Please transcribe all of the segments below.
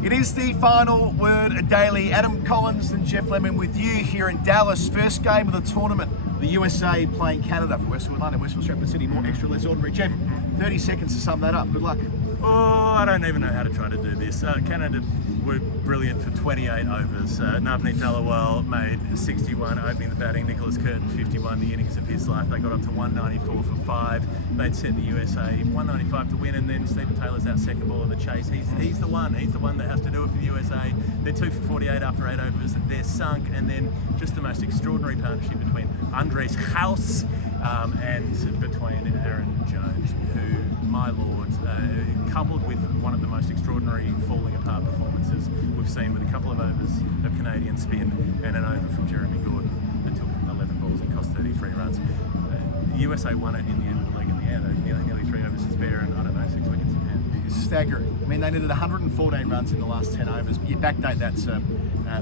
It is the final word daily. Adam Collins and Jeff Lemon with you here in Dallas. First game of the tournament. The USA playing Canada for Westfield London, Westfield Stratford City, more extra, less ordinary. Jeff, 30 seconds to sum that up. Good luck. Oh, I don't even know how to try to do this. Canada were brilliant for 28 overs. Navneet Dalawal made 61 opening the batting. Nicholas Curtin 51, the innings of his life. They got up to 194 for 5. They'd set the USA 195 to win, and then Stephen Taylor's out second ball of the chase. He's the one that has to do it for the USA. They're 2 for 48 after 8 overs. They're sunk, and then just the most extraordinary partnership between Andres Gous and between Aaron Jones, who, my lord, coupled with one of the most extraordinary falling apart performances we've seen with a couple of overs of Canadian spin and an over from Jeremy Gordon that took 11 balls and cost 33 runs. The USA won it in the end of the leg in the end. Nearly 3 overs to spare and, 6 wickets in hand. It's staggering. I mean, they needed 114 runs in the last 10 overs, but you backdate that to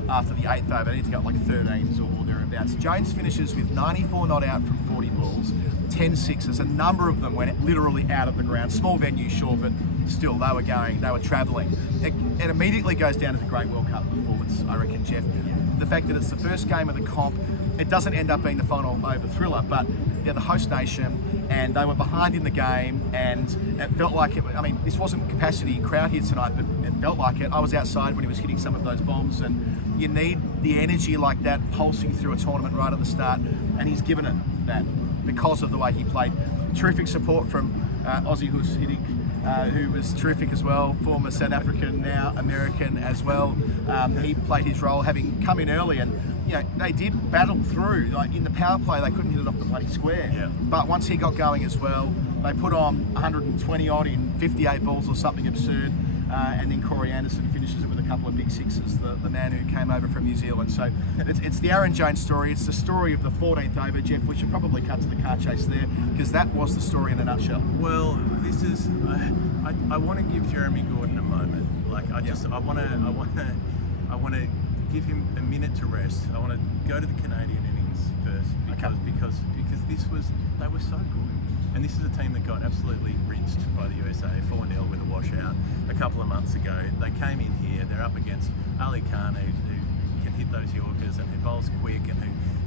after the 8th over, they need to go like 13s or thereabouts. Jones finishes with 94 not out from 40 balls, 10 sixes. A number of them went literally out of the ground. Small venue, sure, but still, they were travelling. It immediately goes down to the great World Cup performance, I reckon, Jeff. The fact that it's the first game of the comp, it doesn't end up being the final over thriller, but they're the host nation, and they were behind in the game, and it felt like it. I mean, this wasn't capacity crowd here tonight, but it felt like it. I was outside when he was hitting some of those bombs, and you need the energy like that pulsing through a tournament right at the start, and he's given it that because of the way he played. Terrific support from Aussie Gous hitting, who was terrific as well, former South African, now American as well. He played his role, having come in early, and they did battle through. Like in the power play, they couldn't hit it off the bloody square. Yeah. But once he got going as well, they put on 120 odd in 58 balls or something absurd. And then Corey Anderson finishes it with a couple of big sixes, the man who came over from New Zealand. So it's the Aaron Jones story. It's the story of the 14th over, Jeff. We should probably cut to the car chase there, because that was the story in a nutshell. Well, this is. I want to give Jeremy Gordon a moment. I want to give him a minute to rest. I want to go to the Canadian innings first because they were so good. And this is a team that got absolutely rinsed by the USA 4-0 with a washout a couple of months ago. They came in here, they're up against Ali Khan, who can hit those Yorkers and who bowls quick and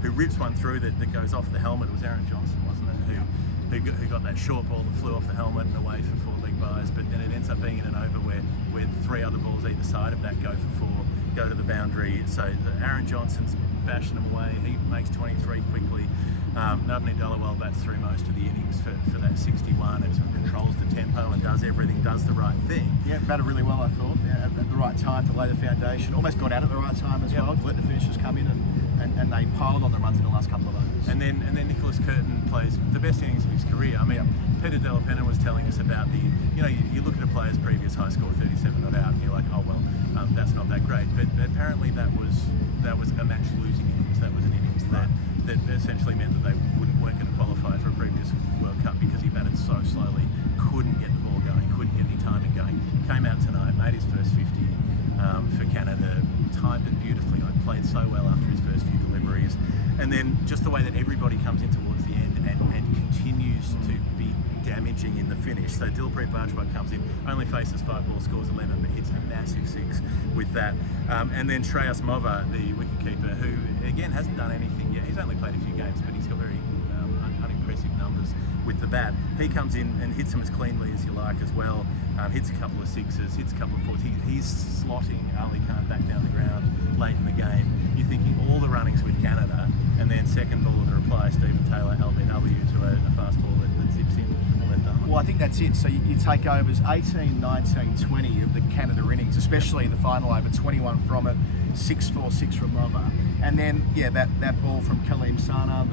who rips one through that goes off the helmet. It was Aaron Johnson, wasn't it, who got that short ball that flew off the helmet and away for 4 leg byes, but then it ends up being in an over where 3 other balls either side of that go for 4, go to the boundary. So Aaron Johnson's bashing them away. He makes 23 quickly. Navneet Dalawal bats through most of the innings for that 61 and sort of controls the tempo and does everything, does the right thing. Yeah, batted really well, I thought, at the right time to lay the foundation. Almost got out at the right time as well to let the finishers come in, and they piled on the runs in the last couple of overs. And then Nicholas Curtin plays the best innings of his career. I mean, Peter Della Penna was telling us about you look at a player's previous high score, 37 not out, and you're like, oh well, that's not that great. But apparently that was a match losing innings. That was an innings that essentially meant that they weren't going to qualify for a previous World Cup because he batted so slowly, couldn't get the ball going, couldn't get any timing going. Came out tonight, made his first 50 for Canada, timed it beautifully, played so well after his first few deliveries, and then just the way that everybody comes in towards the end and continues to be damaging in the finish. So Dilpreet Bajwa comes in, only faces 5 balls, scores 11, but hits a massive 6 with that. And then Shreyas Mova, the wicketkeeper, who again hasn't done anything yet. He's only played a few games, but he's got very unimpressive numbers with the bat. He comes in and hits them as cleanly as you like as well. Hits a couple of 6s, hits a couple of 4s. He's slotting Ali Khan back down the ground late in the game. You're thinking all the runnings with Canada, and then second ball in the reply, Stephen Taylor LBW to a fast ball that zips in from the left arm. Well, I think that's it. So you take overs 18, 19, 20 of the Canada innings, especially the final over, 21 from it, 6-4, 6 from Mova. And then, that ball from Kaleem Sana,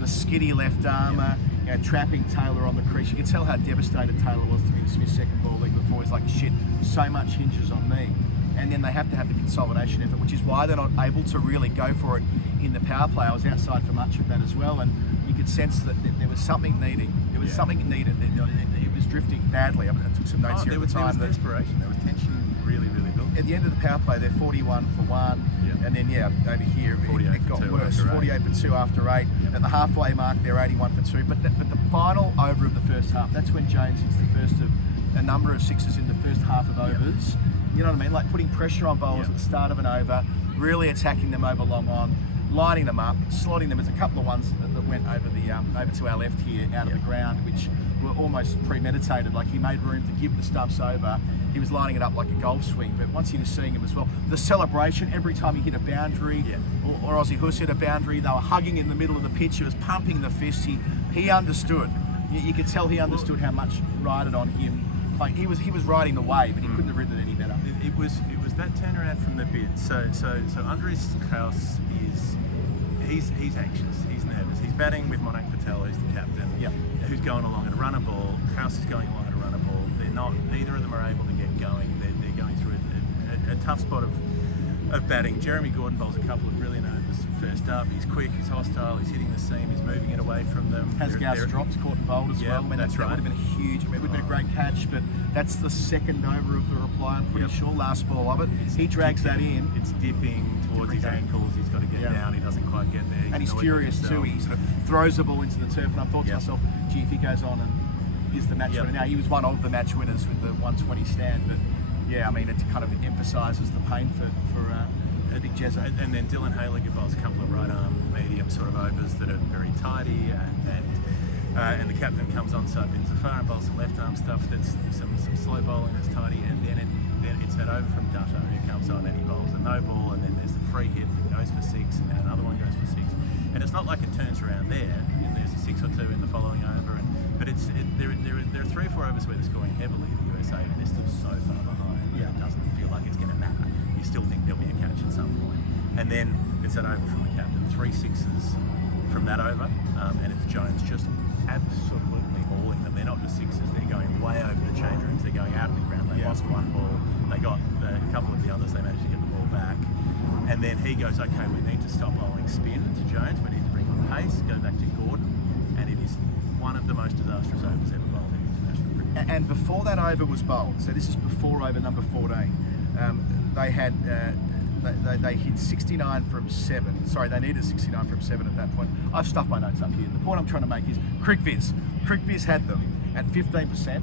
the skiddy left armour, trapping Taylor on the crease. You can tell how devastated Taylor was to be dismissed second ball league before. He's like, shit, so much hinges on me. And then they have to have the consolidation effort, which is why they're not able to really go for it in the power play. I was outside for much of that as well, and you could sense that there was something needing. There was something needed. It was drifting badly. I took some notes here at the time. There was desperation. There was tension really, really built. At the end of the power play, they're 41 for 1, and then over here it got worse. 48 for 2 after 8. At the halfway mark, they're 81 for 2. But the final over of the first half, that's when Jones hits the first of a number of 6s in the first half of overs. You know what I mean? Like putting pressure on bowlers at the start of an over, really attacking them over long on, lining them up, slotting them. There's a couple of ones that went over over to our left here, out of the ground, which were almost premeditated. Like he made room to give the stumps over. He was lining it up like a golf swing, but once he was seeing him as well, the celebration every time he hit a boundary, or Aussie Gous hit a boundary, they were hugging in the middle of the pitch. He was pumping the fist. He understood. You could tell he understood how much rided on him. Like he was riding the wave, and he couldn't have ridden it any better. It was that turnaround from the bid. So Andres Gous he's anxious, he's nervous. He's batting with Monak Patel, who's the captain, who's going along at a runner ball. Gous is going along at a runner ball. Neither of them are able to get going. They're going through a tough spot of batting. Jeremy Gordon bowls a couple of really nervous first up. He's quick, he's hostile, he's hitting the seam, he's moving it away from them. Has Gous dropped, caught and bowled as well. I mean, that's that right. would have been huge. I mean, it would have been a great catch, but that's the second over of the reply, I'm pretty sure, last ball of it. He drags that in. It's dipping towards his ankles, he's got to get down, he doesn't quite get there. And he's furious too. He sort of throws the ball into the turf, and I thought to myself, gee, if he goes on and is the match winner. Now, he was one of the match winners with the 120 stand, but yeah, I mean, it kind of emphasises the pain for a big Jezza. And then Dylan Hayliger bowls a couple of right arm medium sort of overs that are very tidy, and the captain comes on side, bins Zafar, and bowls some left arm stuff that's some slow bowling that's tidy, and then it's that over from Dutta who comes on and he bowls a no ball, and then there's the free hit that goes for 6, and then another one goes for 6, and it's not like it turns around there, and there's a 6 or 2 in the following over, but there are 3 or 4 overs where they're scoring heavily, the USA, and they're still so far behind. It doesn't feel like it's going to matter. You still think there'll be a catch at some point. And then it's an over from the captain, 3 sixes from that over, and it's Jones just absolutely hauling them. They're not just sixes, they're going way over the change rooms, they're going out of the ground. They lost one ball, they got a couple of the others, they managed to get the ball back. And then he goes, okay, we need to stop bowling spin to Jones, we need to bring on pace, go back to Gordon, and it is one of the most disastrous overs ever bowled in international cricket. And before that over was bowled, so this is before over number 14, they had they hit 69 from 7. Sorry, they needed 69 from 7 at that point. I've stuffed my notes up here. The point I'm trying to make is CricViz had them at 15%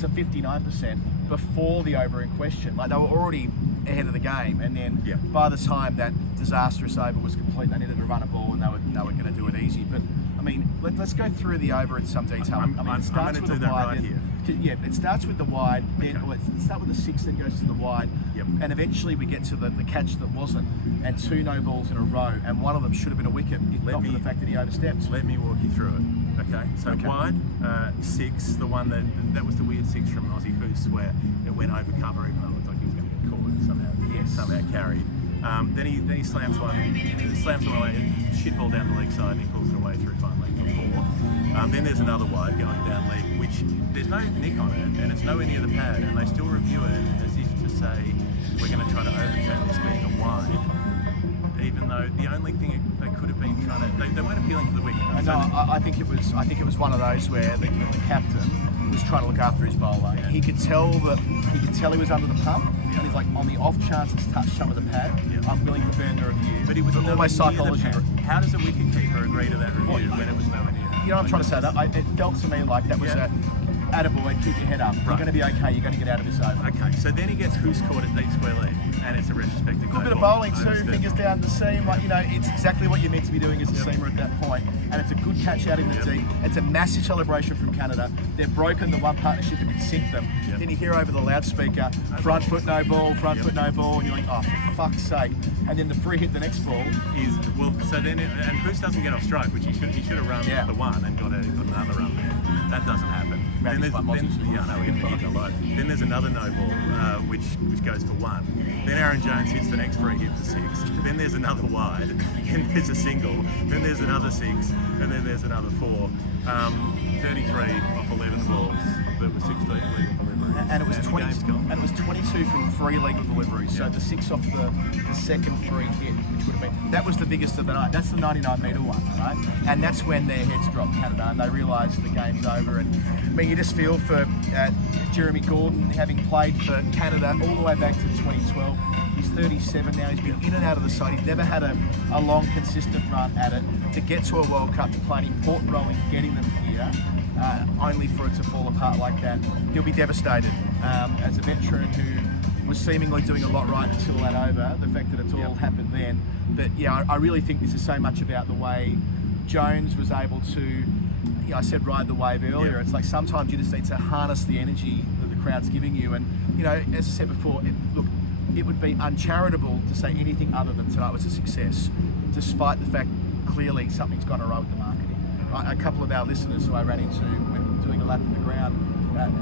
to 59% before the over in question. Like they were already ahead of the game, and then by the time that disastrous over was complete, they needed to run a ball, and they were going to do it easy. But I mean, let's go through the over in some detail. I'm going to do that right here. Yeah, it starts with the wide, then let's start with the 6, then goes to the wide, and eventually we get to the catch that wasn't, and 2 no balls in a row, and one of them should have been a wicket, if not for the fact that he overstepped. Let me walk you through it. Okay, so wide, 6, the one that was the weird 6 from Aussie Gous where it went over cover, even though it looked like he was going to get caught and somehow carried. Then he slams one away, shit ball down the leg side, and he pulls it away through fine leg for 4. Then there's another wide going down leg, which there's no nick on it, and it's nowhere near the pad, and they still review it as if to say we're going to try to overturn this being a wide, even though the only thing they could have been trying to, they weren't appealing to the wicket. No, I think it was one of those where the captain was trying to look after his bowler. He could tell he was under the pump, and he's like, on the off chance it's touched some of the pad, I'm willing to burn the review. But it was almost psychology. How does a wicketkeeper agree to that review when it was nowhere near? You know what I'm trying to say? That it felt to me like that was a attaboy, keep your head up. You're going to be okay. You're going to get out of this over. Okay, so then he gets Gous caught at deep square leg, and it's a retrospective. Good bit of bowling too, fingers down the seam. Like, you know, it's exactly what you're meant to be doing as a seamer at that point. And it's a good catch out in the deep. It's a massive celebration from Canada. They've broken the one partnership that could sink them. Then you hear over the loudspeaker, front foot no ball, front foot no ball, and you're like, oh, for fuck's sake. And then the free hit the next ball is, well, so then, and Gous doesn't get off stroke, which he should have run the one and got another run there. That doesn't happen. Then there's another no ball, which goes for 1. Then Aaron Jones hits the next free hit for 6. Then there's another wide. Then there's a single. Then there's another 6. And then there's another 4. 33 off 11 balls. There were 16 legal deliveries. And it was 22 from 3 legal deliveries. So the 6 off the second free hit, which would have been, that was the biggest of the night. That's the 99-metre one, right? And that's when their heads dropped, Canada, and they realised the game's over. And I mean, you just feel for Jeremy Gordon, having played for Canada all the way back to 2012. He's 37 now. He's been in and out of the side. He's never had a long, consistent run at it. To get to a World Cup, to play an important role in getting them here, only for it to fall apart like that, he'll be devastated. As a veteran who was seemingly doing a lot right until that over. The fact that it's all happened then. But yeah, I really think this is so much about the way Jones was able to, I said ride the wave earlier. It's like sometimes you just need to harness the energy that the crowd's giving you. And as I said before, it would be uncharitable to say anything other than tonight was a success, despite the fact clearly something's gone awry with the marketing. A couple of our listeners who I ran into when doing a lap of the ground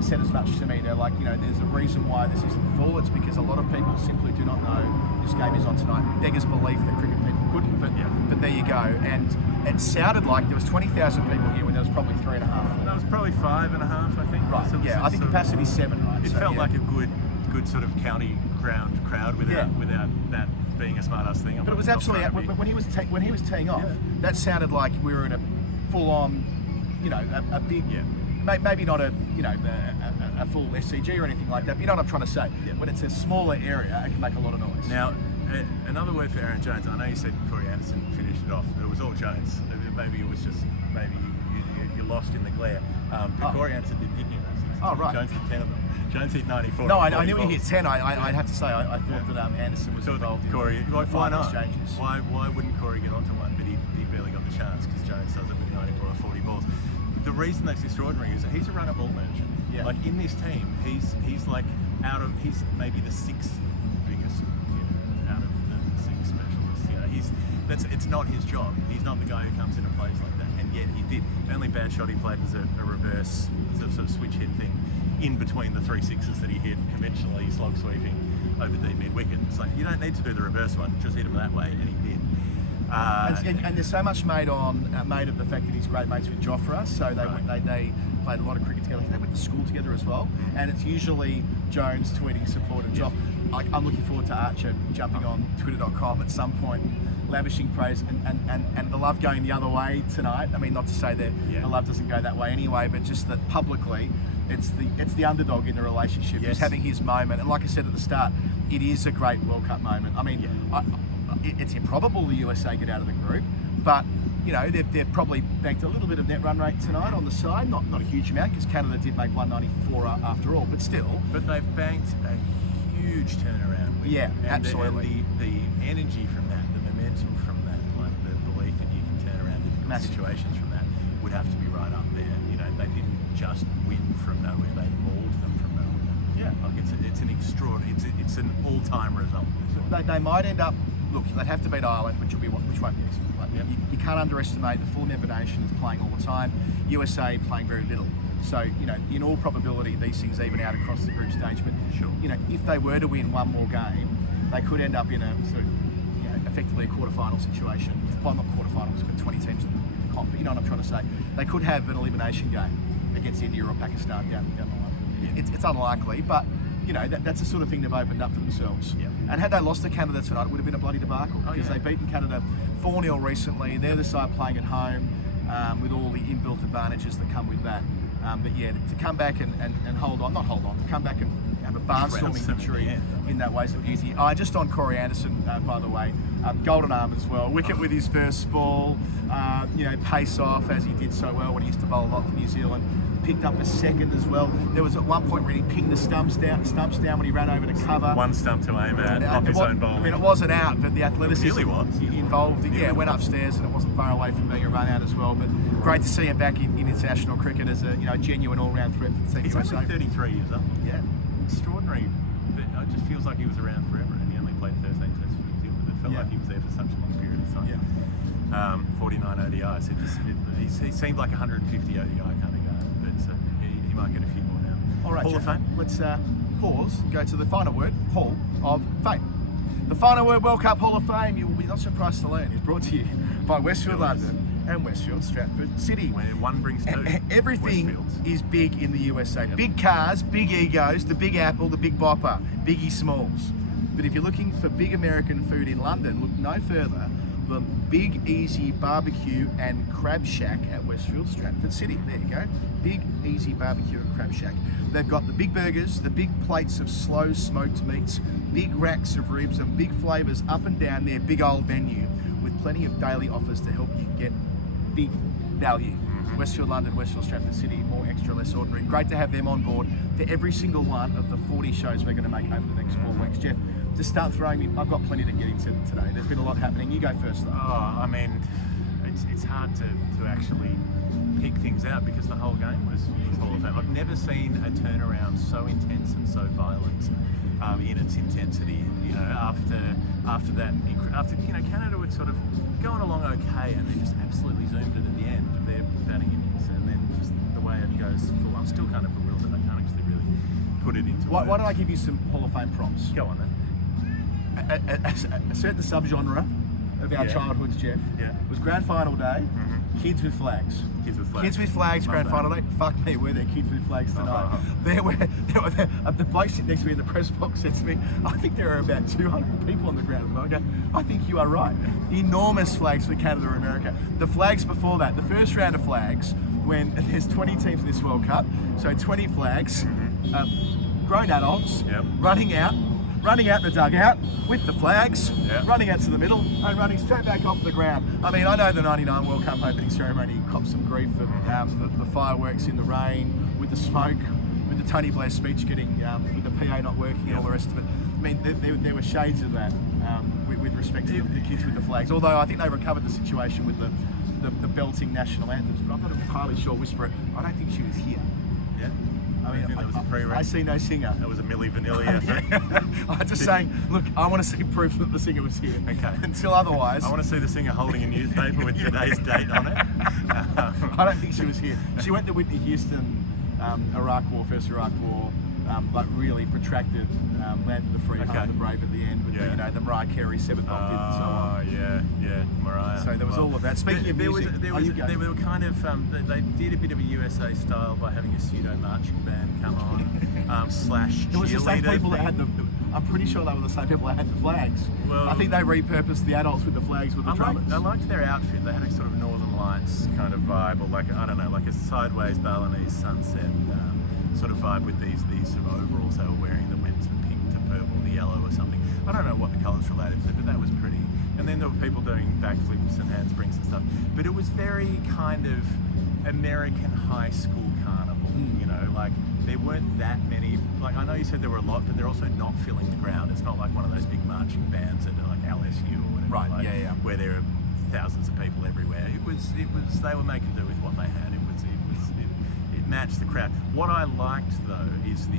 said as much to me. They're like, there's a reason why this isn't full. It's because a lot of people simply do not know this game is on tonight. Beggars belief that cricket people couldn't, but there you go. And it sounded like there was 20,000 people here when there was probably 3.5. That was probably 5.5, I think. Right. So I think capacity's 7. Right. It felt like a good sort of county ground crowd without that being a smart ass thing. But it was absolutely when he was teeing off. That sounded like we were in a full-on, a big. Maybe not a full SCG or anything like that, but you know what I'm trying to say. When it's a smaller area, it can make a lot of noise. Now, another word for Aaron Jones. I know you said Corey Anderson finished it off. It was all Jones. Maybe it was just you're lost in the glare. But Corey Anderson didn't hit any of those things. Oh right. Jones hit 10 of them. Jones hit 94. No, I knew he hit 10. I have to say I thought that Anderson was involved in Corey. Why not? Exchanges. Why wouldn't Corey get onto one? But he barely got the chance because Jones does it with 94 or 40 balls. The reason that's extraordinary is that he's a runner ball merchant. Yeah. Like in this team, he's like he's maybe the 6th biggest out of the 6 specialists. It's not his job. He's not the guy who comes in and plays like that. And yet he did. The only bad shot he played was a reverse sort of switch hit thing in between the 3 6s that he hit conventionally slog sweeping over deep mid wicket. It's like you don't need to do the reverse one. Just hit him that way, and he did. And there's so much made of the fact that he's great mates with Jofra, so they played a lot of cricket together. They went to school together as well, and it's usually Jones tweeting support of Joff. I'm looking forward to Archer jumping on twitter.com at some point, lavishing praise and the love going the other way tonight. I mean, not to say that the love doesn't go that way anyway, but just that publicly it's the underdog in the relationship who's having his moment. And like I said at the start, it is a great World Cup moment. I mean, it's improbable the USA get out of the group, but they've probably banked a little bit of net run rate tonight on the side, not a huge amount because Canada did make 194 after all, but still. But they've banked a huge turnaround. Absolutely. And the energy from that, the momentum from that, like the belief that you can turn around difficult situations from that, would have to be right up there. They didn't just win from nowhere; they mauled them from nowhere. Like it's an extraordinary, it's an all-time result. They might end up. Look, they'd have to beat Ireland, which won't be easy. You can't underestimate the full member nation that's playing all the time. USA playing very little. So, in all probability, these things even out across the group stage. But, if they were to win one more game, they could end up in a sort of, effectively a quarterfinal situation. Well, not quarterfinals, but 20 teams in the comp. But you know what I'm trying to say? They could have an elimination game against India or Pakistan down the line. It's unlikely, but that's the sort of thing they've opened up for themselves. And had they lost to Canada tonight, it would have been a bloody debacle because they've beaten Canada 4-0 recently. They're the side playing at home with all the inbuilt advantages that come with that. But to come back and to come back and have a barnstorming victory in that way is a beauty. Just on Corey Anderson, by the way, golden arm as well. Wicket with his first ball, pace off as he did so well when he used to bowl a lot for New Zealand. Picked up a second as well. There was at one point where he pinged the stumps down when he ran over to cover. One stump to aim at, off his own bowling. I mean, it wasn't out, but the athleticism really was involved. It went upstairs and it wasn't far away from being a run out as well. But great to see him back in international cricket as a genuine all-round threat for the team. He's only 33 years old. Yeah, extraordinary. But it just feels like he was around forever, and he only played 13 tests for New Zealand. It felt like he was there for such a long period of time. 49 ODIs. He seemed like 150 ODI kind of guy. He might get a few more now. All right, Hall of Fame. Let's pause and go to the final word, Hall of Fame. The final word World Cup Hall of Fame, you will be not surprised to learn, is brought to you by Westfield London and Westfield Stratford City. When one brings two. Everything is big in the USA. Big cars, big egos, the Big Apple, the Big Bopper, Biggie Smalls. But if you're looking for big American food in London, look no further than Big Easy Barbecue and Crab Shack at Westfield Stratford City. There you go. Big Easy Barbecue and Crab Shack. They've got the big burgers, the big plates of slow smoked meats, big racks of ribs and big flavours up and down their big old menu with plenty of daily offers to help you get big value. Westfield London, Westfield Stratford City, more extra, less ordinary. Great to have them on board for every single one of the 40 shows we're going to make over the next 4 weeks. Jeff, to start throwing in, I've got plenty to get into today. There's been a lot happening. You go first though. Oh, I mean, it's hard to actually pick things out because the whole game was Hall of Fame. I've never seen a turnaround so intense and so violent in its intensity. You know, after Canada were sort of going along okay, and they just absolutely zoomed it at the end of their batting innings, and then just the way it goes full. I'm still kind of bewildered. I can't actually really put it into Why words. don't I give you some Hall of Fame prompts? Go on then. A certain subgenre of our childhoods, Jeff, was grand final day. Kids with flags. Kids with flags. Kids with flags, grand final day. Fuck me, were there kids with flags tonight? The bloke sitting next to me in the press box said to me, I think there are about 200 people on the ground. I go, I think you are right. Enormous flags for Canada or America. The flags before that, the first round of flags, when there's 20 teams in this World Cup, so 20 flags, grown adults running out the dugout with the flags, running out to the middle and running straight back off the ground. I mean, I know the 99 World Cup opening ceremony copped some grief for the fireworks in the rain, with the smoke, with the Tony Blair speech getting, with the PA not working and all the rest of it. I mean, there were shades of that with respect to the kids with the flags, although I think they recovered the situation with the belting national anthems, but I'm not entirely sure, Whisper, I don't think she was here. Yeah. I mean, that was a pre-run. I see no singer. That was a Milli Vanilli effort. I'm just saying, look, I want to see proof that the singer was here. Okay. Until otherwise. I want to see the singer holding a newspaper with today's date on it. I don't think she was here. She went to Whitney Houston, Iraq War, first Iraq War, like really protracted, landed the free home, the brave at the end with the Mariah Carey 7th octave and so on. Yeah, Mariah. So there was all of that. Speaking of music, they were kind of, they did a bit of a USA style by having a pseudo marching band come on, slash cheerleader. It was the same people that had I'm pretty sure they were the same people that had the flags. Well, I think they repurposed the adults with the flags with the drummers. I liked their outfit. They had a sort of Northern Lights kind of vibe, or like, I don't know, like a sideways Balinese sunset sort of vibe with these sort of overalls they were wearing that went to pink to purple to yellow or something. I don't know what the colours related to, but that was pretty. And then there were people doing backflips and handsprings and stuff. But it was very kind of American high school carnival, you know, like there weren't that many, like I know you said there were a lot, but they're also not filling the ground. It's not like one of those big marching bands at like LSU or whatever, right, like, where there are thousands of people everywhere. It was, they were making do with what they had. It matched the crowd. What I liked though is the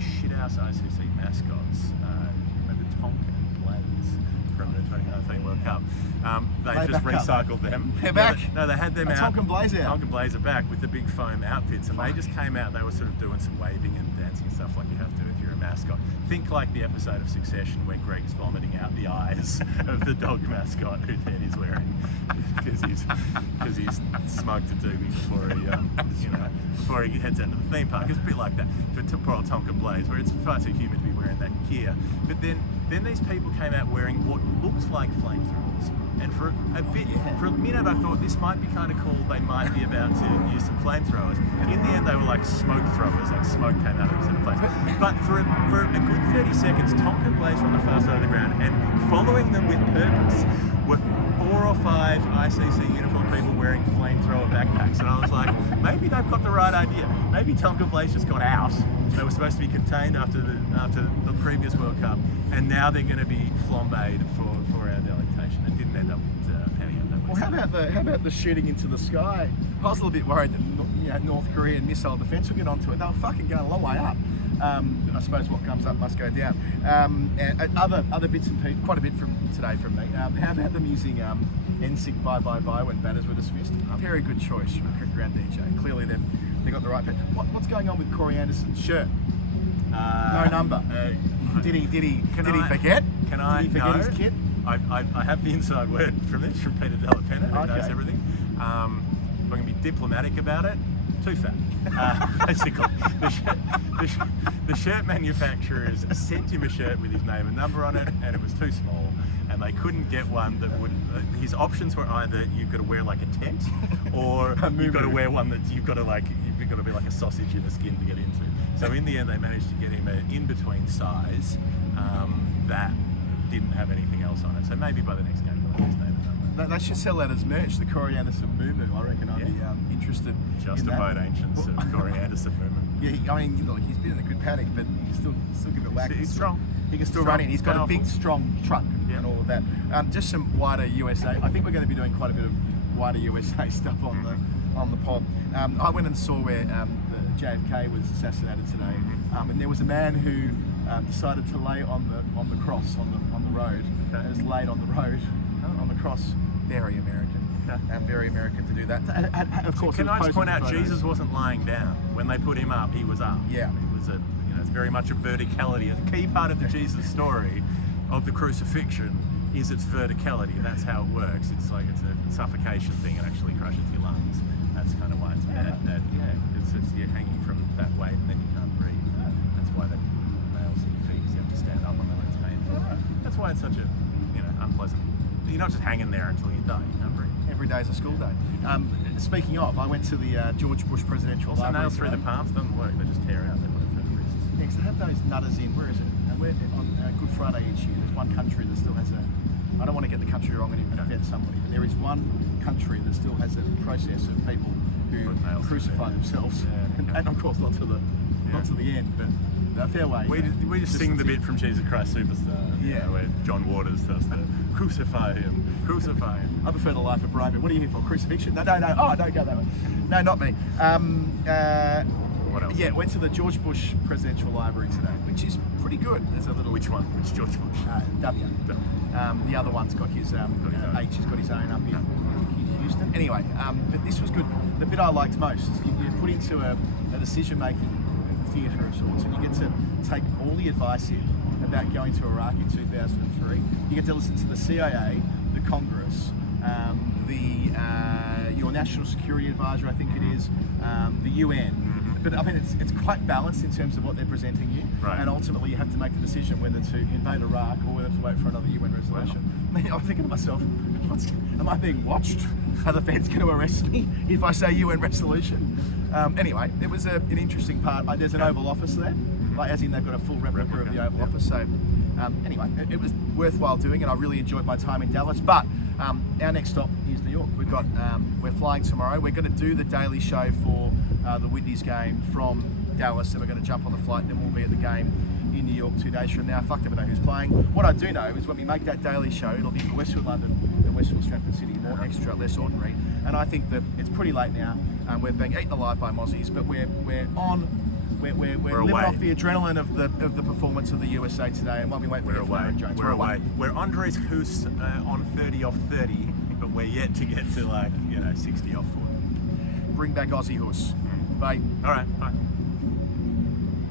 shithouse ICC mascots, remember Tonkin Blaze from the 2019 World Cup. They just recycled them. They're back. No, they had them out. Tonkin Blaze out. Tonkin Blaze are back with the big foam outfits, and they just came out. They were sort of doing some waving and dancing and stuff like you have to if you're a mascot. Think like the episode of Succession where Greg's vomiting out the eyes of the dog mascot who Ted is wearing because he's smoked a doobie before he heads into the theme park. It's a bit like that for poor old Tonkin Blaze, where it's far too humid to be wearing that gear. But then these people came out wearing what looks like flamethrowers. And for a minute I thought this might be kind of cool, they might be about to use some flamethrowers. And in the end they were like smoke throwers, like smoke came out of them instead of flames. But for a good 30 seconds, Tonkin Blaze were on the far side of the ground, and following them with purpose were 4 or 5 ICC uniform people wearing flamethrower backpacks. And I was like, maybe they've got the right idea. Maybe Tonkin Blaze just got out. They were supposed to be contained after the previous World Cup, and now they're going to be flambéed for our delectation. It didn't end up with penny up that way. Well, how about the shooting into the sky? I was a little bit worried that North Korean missile defence would get onto it. They were fucking going a long way up. I suppose what comes up must go down. And other bits and pieces, quite a bit from today from me. How about them using NSYNC Bye Bye Bye when batters were dismissed? A very good choice from a cricket ground DJ. Clearly they got the right pet. What's going on with Corey Anderson's shirt? No number. Did he forget? Did he forget his kit? I have the inside word from this, from Peter Della Penna, who knows everything. If I'm going to be diplomatic about it, too fat. Basically, the shirt manufacturers sent him a shirt with his name and number on it, and it was too small, and they couldn't get one that would. His options were either you've got to wear like a tent, or you've got to wear one that you've got to be like a sausage in a skin to get into. So in the end, they managed to get him an in-between size that didn't have anything else on it. So maybe by the next game they'll just name it that way. They should sell that as merch, the Corey Anderson Moo. I reckon I'd be interested Just in to that. vote ancients of Corey Anderson movement. Yeah, I mean, look, he's been in a good paddock, but he can still give it whack. He's strong. He can still Strong, run in. He's got powerful. a big, strong truck and all of that. Just some wider USA. I think we're going to be doing quite a bit of wider USA stuff on the pod. I went and saw where the JFK was assassinated today, and there was a man who decided to lay on the cross on the road. Okay. Has laid on the road on the cross. Very American. And very American to do that. And of course, Can I just point out, photos. Jesus wasn't lying down. When they put him up, he was up. Yeah. It was it's very much a verticality. A key part of the Jesus story of the crucifixion is its verticality. That's how it works. It's like it's a suffocation thing. It actually crushes your lungs. That's kind of why it's bad. You're hanging from that weight and then you can't breathe. That's why they put nails in your feet. You have to stand up on them when it's painful. That's why it's such a unpleasant. You're not just hanging there until you die. You can't breathe. Every day is a school day. Speaking of, I went to the George Bush Presidential Also, Library. nails through the palms doesn't work. They just tear out. They put it through the wrists. Yeah, 'cause they have those nutters in. Where is it? We're on Good Friday each year. There's one country that still has I don't want to get the country wrong and offend somebody, but there is one country that still has a process of people who crucify themselves, and of course not to the end, but a fair way. We just sing the bit from Jesus Christ Superstar, where John Waters does the crucify him. I prefer the life of Brian, but what are you here for? Crucifixion? No. Oh, don't go that way. No, not me. What else? Yeah, went to the George Bush Presidential Library today, which is pretty good. There's a little. Which one? Which George Bush? W. The other one's got his H. He's got his own up in Houston. Anyway, but this was good. The bit I liked most is you're put into a decision-making theatre of sorts, and you get to take all the advice in about going to Iraq in 2003. You get to listen to the CIA, the Congress, your National Security Advisor, I think it is, the UN. But I mean, it's quite balanced in terms of what they're presenting you, and ultimately you have to make the decision whether to invade Iraq or whether to wait for another UN resolution. I mean, I'm thinking to myself, am I being watched? Are the feds going to arrest me if I say UN resolution? Anyway, it was an interesting part. There's an Oval Office there, like as in they've got a full replica of the Oval Office. So anyway, it was worthwhile doing, and I really enjoyed my time in Dallas. But our next stop is New York. We're flying tomorrow. We're going to do the daily show for the Windies game from Dallas, and we're going to jump on the flight, and then we'll be at the game in New York 2 days from now. Fuck, never know who's playing. What I do know is when we make that daily show, it'll be for Westfield London and Westfield Stratford City, more extra, less ordinary. And I think that it's pretty late now. We're being eaten alive by Mozzies, but we're living off the adrenaline of the performance of the USA today. And while we wait for Aaron Jones, we're away. We're Andres Gous on 30 off 30, but we're yet to get to 60 off 40. Bring back Aussie Gous. Bye. All right. Bye.